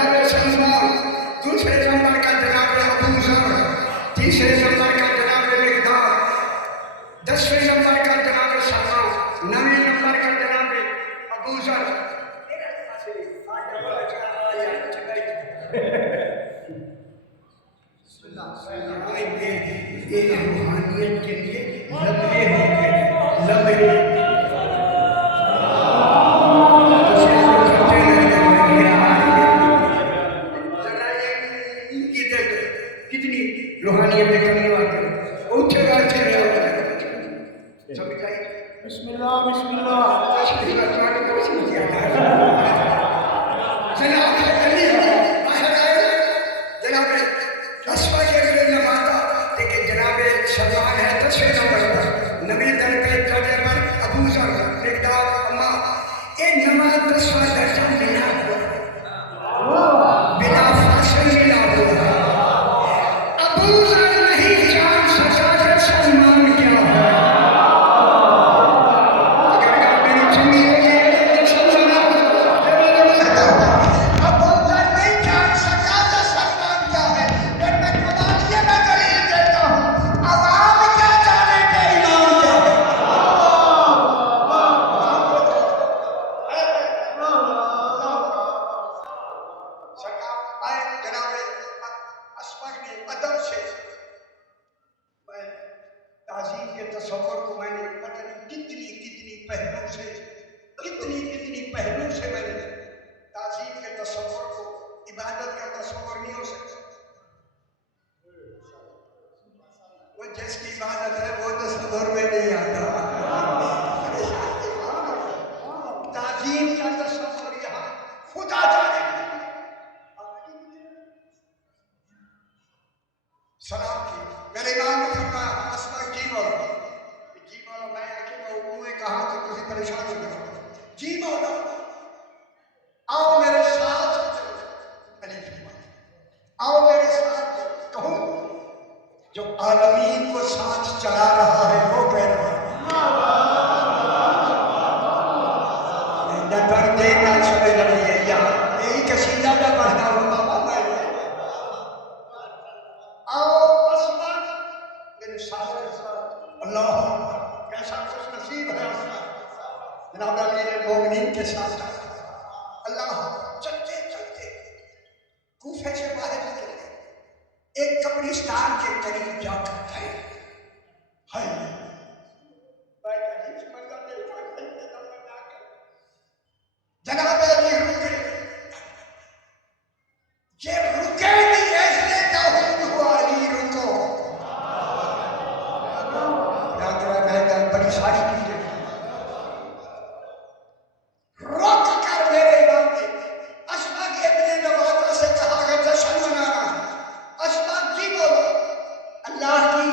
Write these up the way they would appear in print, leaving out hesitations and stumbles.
जनाब सलमान, दूसरे नंबर का जनाब अबू ज़र, तीसरे नंबर का जनाब मिक़दाद, 10वें नंबर का जनाब सलमान, 9वें नंबर का जनाब अबू ज़र। ये रूहानियत के लिए लम्हे होंगे, लम्हे कितनी रूहानियत में कमी आती है। उठे बैठे रहे समझ आई। बिस्मिल्लाह बिस्मिल्लाह जनाब असफा के नवाता लेकिन जनाब सलमान है 10वें नंबर पर, 9वें दर पे दर्जे पर अबू ज़र, मिक़दाद, अम्मा। ये नवा 10वां दर्जा मिला बिना फासिल मिला हुआ। अबू ज़र नहीं जान सका कि सलमान क्या है। अगर मेरी चंगी लगी तो सलमान अबू ज़र नहीं जान सका कि सलमान क्या है। फिर मैं कुरानिये में दलील देता हूँ, अवाम क्या जानेंगे इमाम क्या है। सरकार आए जनाब असफा ने अदब से ताज़ीम के तस्वुर को मैंने पता नहीं कितनी पहलू से मैंने ताज़ीम के तस्वुर को, इबादत का तस्वुर नहीं हो सकता। वो जिसकी इबादत है वो तस्वुर में नहीं आता। ताज़ीम का तस्वुर यहाँ खुदा जाने। सलाम की मेरे इमाम ने फरमाया असफा जी बोलो मैं अकेला उर्दू में कहा तो किसी परेशान हो गया। जी बोलो आओ मेरे साथ आओ मेरे साथ कहो जो आलमीन को साथ चला रहा है वो कह रहा है न दर्द ना समझ रही है यहाँ यही कसीदा में पढ़ना हो बाबा मैं आओ असफा मेरे साथ अल्लाह कैसा खुश नसीब है असफा जनाब अमीर मोमिनीन के साथ अल्लाह। चलते चलते कूफे से बाहर निकले, एक कब्रिस्तान के करीब जाकर थे। जनाब अली रुके, ये रुके नहीं इसलिए ताहूद हुआ अली रुको। बड़ी सारी चीजें रोक कर मेरे इमाम ने असफा के अपने नवाता से कहा अगर जश्न मनाना असफा जी बोलो अल्लाह की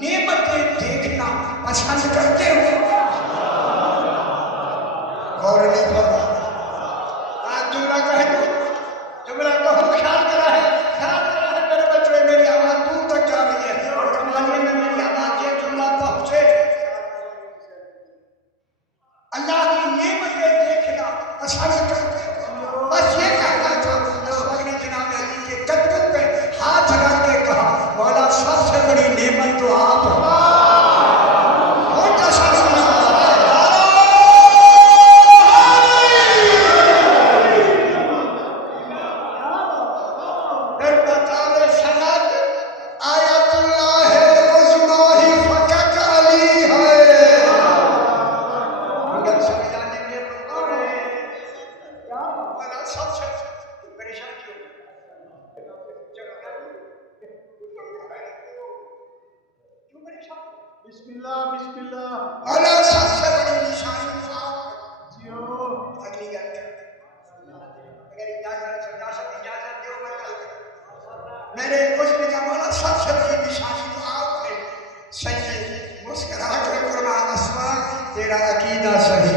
नेमतें देखना पसंद करते हो। गौर नहीं होगा आज जुमला कह दो, जुमला कहो ख्याल करा है मेरे बच्चे मेरी आवाज दूर तक जा रही है और कमालिए में मेरी आवाज ये जुमला पहुंचे। अल्लाह की नेमतें देखना पसंद करते हो। बस ये कहना था। असफा ने जनाब अली के कदम पे हाथ रख के कहा मौला सबसे बड़ी नेमत तो आप हो। बिस्मिल्लाह बिस्मिल्लाह अल्लाह सबसे बड़ी निशानी जियो। अगली गल अगर इजाजत दो मैं कल मेरे कुछ भी का मौला सबसे बड़ी निशानी आप है। सही मुस्कुरा कर कुर्बान असफा तेरा अकीदा सही।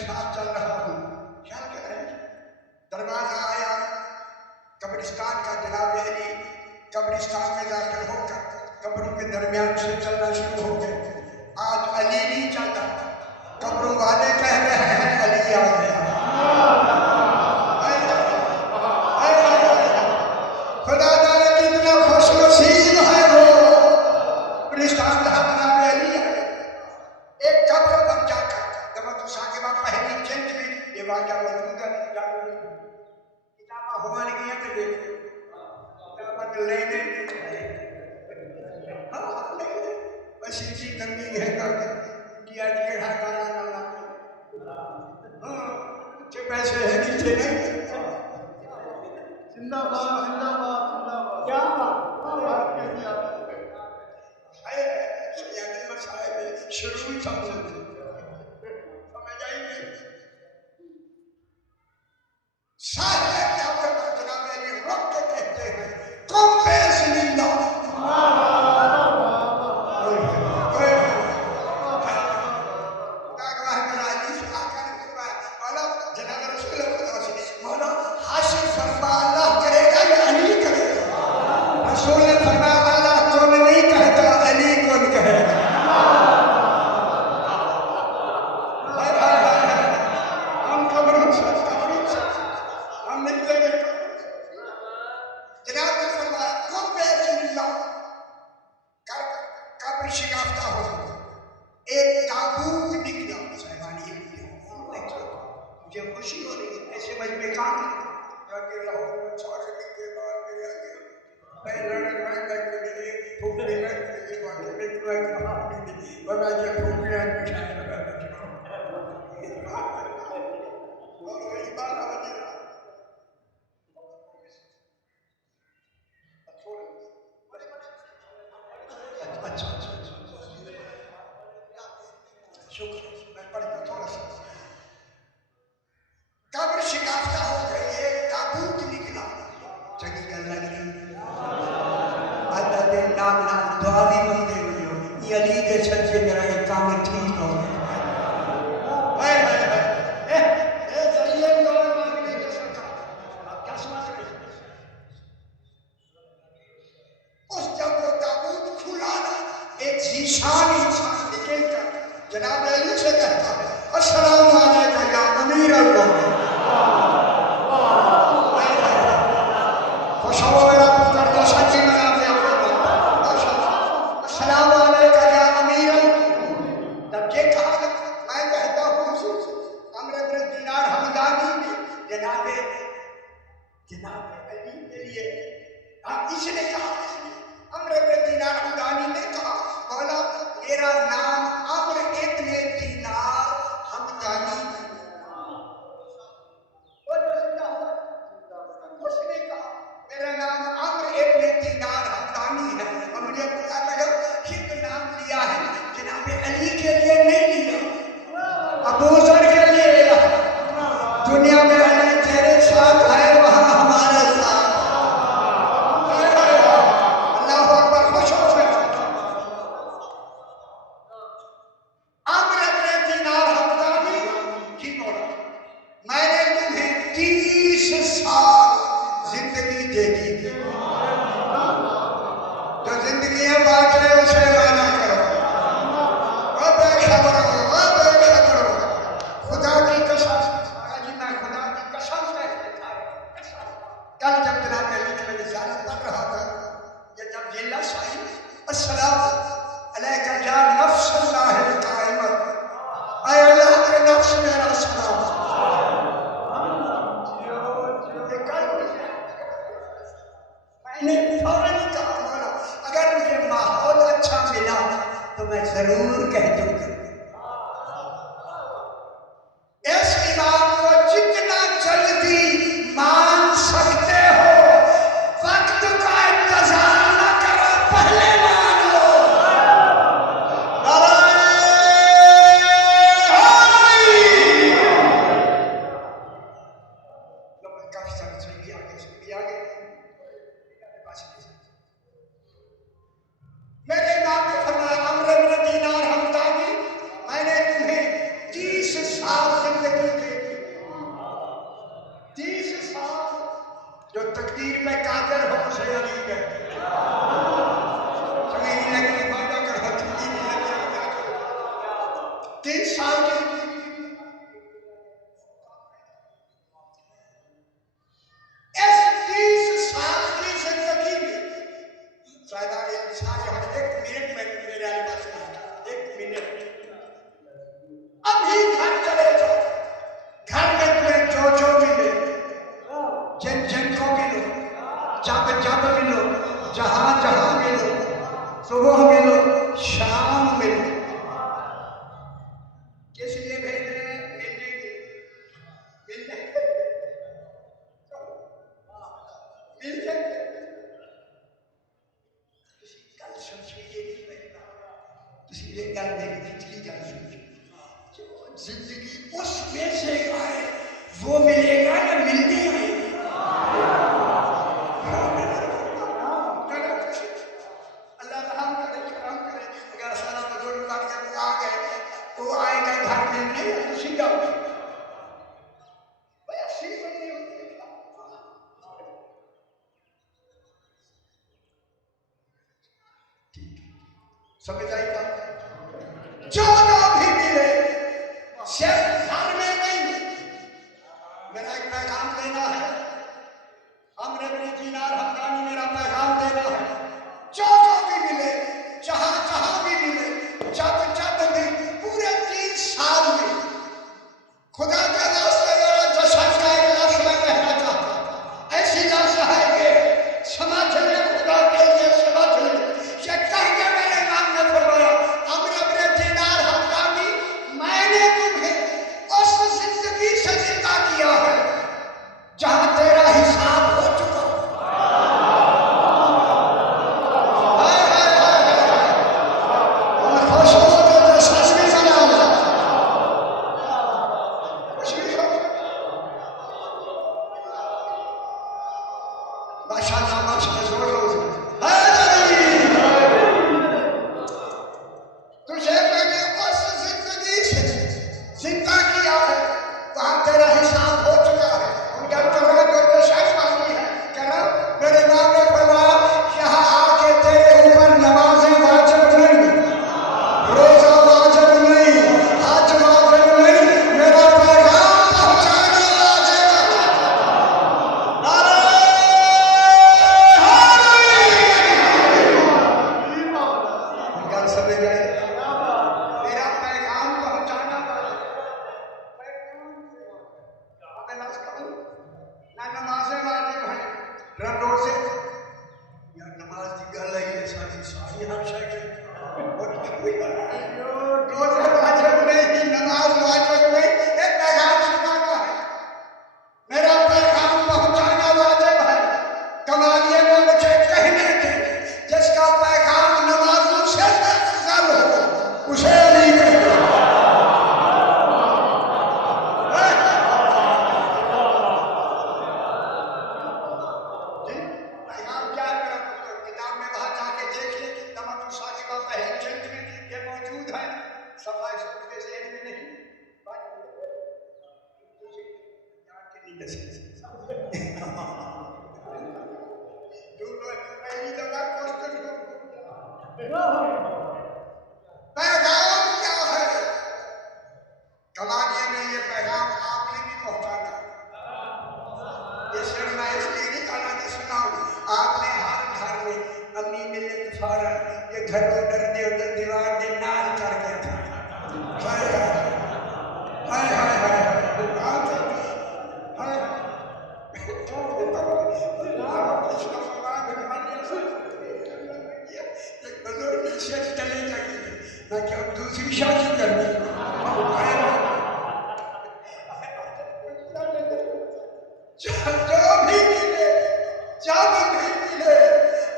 साथ चल रहा हूँ, ख्याल करें दरवाजा आया कब्रिस्तान का, जनाब अली कब्रिस्तान में दाखिल होकर कब्रों के दरमियान से चलना शुरू हो गए। आज अली नहीं चलता, कब्रों वाले कह रहे हैं अली आ गया। खुदा जाने कितना खुशनसीब है वो कब्रिस्तान जहाँ जनाब अली है। एक कब्र बन जाकर जब साकिबा पहली जल्द में ये वाक़या मौजूद है, किताबा हुआ नहीं है तो देखो किताबा लेने बस इसी नंगी है किया दिया है गाना गाना के पैसे है नीचे नहीं। जिंदाबाद जिंदाबाद जिंदाबाद। क्या बात कैसी आप है यानी मसाले में शुरू ही समझ आएंगे। सारे क्या करना जनाब अली रुक के कहते हैं तुम बेज़िंदा कब्र शिकाफ्ता हो गई, एक ताबूत निकला, जगी गल दिन नाम नाम दुआ भी मंगते हुए हो ये अली के सच्चे मेरा एक काम ठीक हो गया। उस जब वो ताबूत खुला ना, एक जीशान इंसान निकल कर जनाब अली से कहता है अस्सलाम वालेकुम या अमीर अल-मोमिनीन। इसने कहा अम्र इब्न दीनार हमदानी ने कहा बोला मेरा नाम अम्र इब्न दीनार हमदानी। उसने कहा मेरा नाम अम्र इब्न दीनार हमदानी है और मुझे पता लगा कि नाम लिया है जनाब अली के लिए नहीं लिया, अबू ज़र के लिए लिया। दुनिया में अली तेरे साथ है वहाँ हमारे साथ। अगर मुझे माहौल अच्छा मिला तो मैं जरूर कह दूंगा इस इमाम को जितना जल्दी मान सकते हो वक्त का इंतजार न करो, पहले मान लो। मेरे इमाम ने फरमाया अम्र इब्न दीनार हमदानी मैंने तुम्हें 30 साल जिंदगी इस 30 साल की जिंदगी में शायद आगे सारे हम 1 मिनट में मेरे आने पास नहीं, 1 मिनट अभी घर चले जाओ, घर में तुम्हें जो जो मिले, जिन जिन को मिलो, जब जब मिलो, जहां जहां मिलो, सुबह मिलो, शाम मिलो, किस लिए भेज रहे हैं? मिलने के, मिलने मिल जाए। किसी गल सोचिए नहीं बैठना, किसी ये गल मेरी पिछली गल सोचिए, जो जिंदगी उसमें से आए वो मिलेगा या मिलने आएगा? अल्लाह रहम करे, करम करे। अगर सारा बुजुर्ग काट के आ गए तो आएगा घर मिलने या खुशी का ऐसी नहीं होती। समझ आएगा? जो जो भी मिले सिर्फ घर में नहीं। मेरा एक पैगाम देना है, हमने अपनी दीनार हमदानी मेरा पैगाम देना है। जो जो भी मिले, जहां जहां भी मिले, जब जब भी, पूरे 30 साल में खुदा का रास्ता मेरा जशन का एक लफ्ज मैं कहना चाहता हूं। ऐसी लफ्ज है कि समझ ले, खुदा के लिए समझ ले। ये कह के मेरे नाम ने फरमाया, हमने अपने दीनार हमदानी मैंने तुम्हें उस जिंदगी से जिंदा किया है जहां तेरा हिसाब हो चुका। हाय हाय हाय हाय, खुश हो तो सच में सुना माशाअल्लाह माशाअल्लाह, जोर से तुझे मैंने उस जिंदगी से जिंदा किया है वहां तेरा हिसाब हो चुका है। उनका तुम्हें तो शायद मानी है क्या? मेरे नाम ने फरमाया, यहाँ आके तेरे ऊपर नमाजें वाजिब नहीं, रोजा वाजिब नहीं, हज वाजिब नहीं, मेरा पैगाम पहुंचाना वाजिब है। नारे गल समझ गए? मेरा पैगाम पहुंचाना वाजिब है। ना नमाजें वाजिब हैं, रोड से यार नमाज की गल है, सारी सारी हर शय रोजे वाजिब नहीं, नमाज वाजिब नहीं, एक पैगाम सुनाना है। मेरा पैगाम पहुंचाना वाजिब है। कमालिए में मुझे कहने दे, जिसका पैगाम नमाजों से अफजल हो उसे नहीं कहते। पैगाम क्या है? किताब में वहां जाके देख ले, नमक साकिबा पहले जल्द में ये मौजूद है। सफाई सब के जहन में नहीं, तुझे याद के नहीं दे पहली दफा क्वेश्चन पैगाम क्या है? कमालिए में ये पैगाम आपने भी पहुंचाना। ये सिर्फ मैं इसलिए नहीं कहना कि सुनाऊं, आपने हर घर में अम्मी मिले फौरन ये घर को डरते उधर दीवार के नाल कर के था। हाय हाय हाय हाय हाय चले जाएंगे मैं क्या दूसरी शादी करनी। जो भी मिले, जब भी मिले,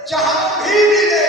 जहां भी मिले,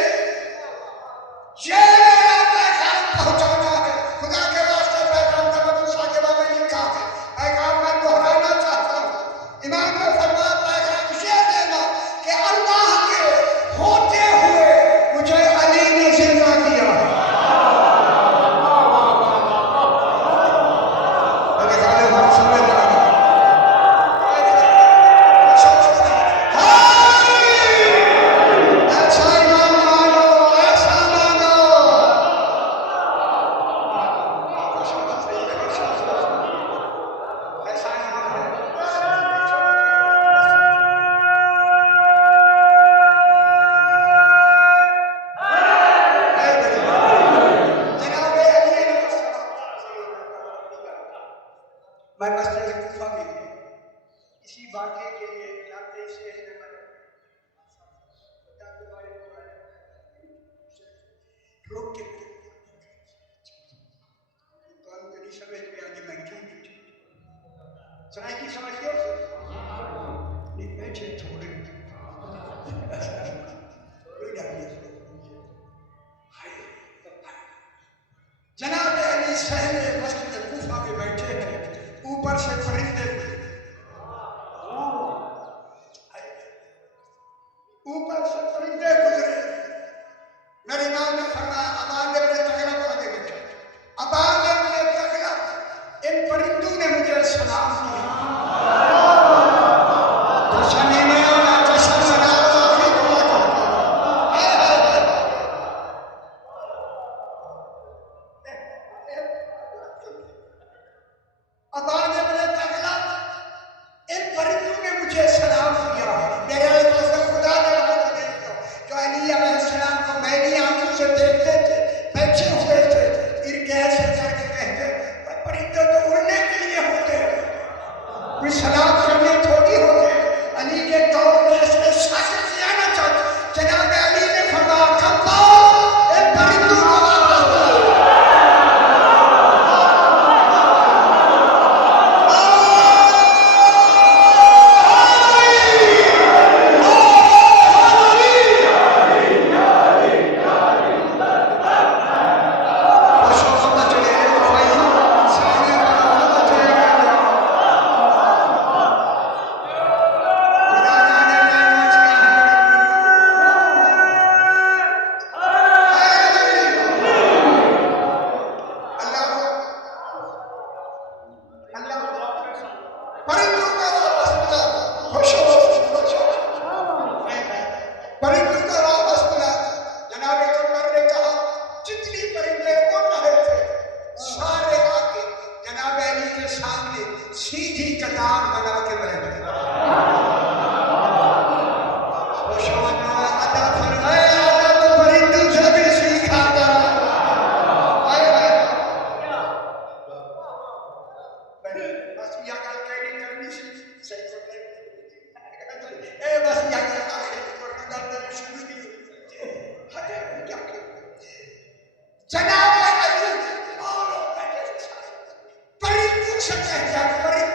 मैं मस्जिद कूफा में इसी वाक़े के लिए जाते स्टेज में मैं रोक के कौन को नहीं समझ में आगे मैं क्यों सराय की समझ गए नहीं बैठे थोड़े जनाब अली सहले मस्जिद कूफा में बैठे हैं ऊपर से परिंदे ऊपर से परिंदे गुजरे मेरे इमाम ने फरमाया अबान ने अपने तगड़ा पा दे बैठे अबान ने अपने तगड़ा इन परिंदों ने मुझे सलाम किया तो शनि में आना जश्न मना अबान ने अपने तगड़ा इन परिंदों ने मुझे सलाम किया मेरे खुदा ने जो अली अलैहिस्सलाम को मैंने आंखों से देखते थे बैठे हुए थे इरगैर से करके कहते परिंदे तो उड़ने के लिए होते कोई सलाम करने थोड़ी होते अली के दौर में इसने सच किया ना चाहते जनाब अली ने फरमाया कब्बा इन परिंदों को वापस सीधी कतार बना के बैठे अदा फरमाए अदब परिंदों से भी सीखा करो बस यह गल करनी सी सही बस यह गल शुरू की जनाब परिंदों से कह जा परिंदों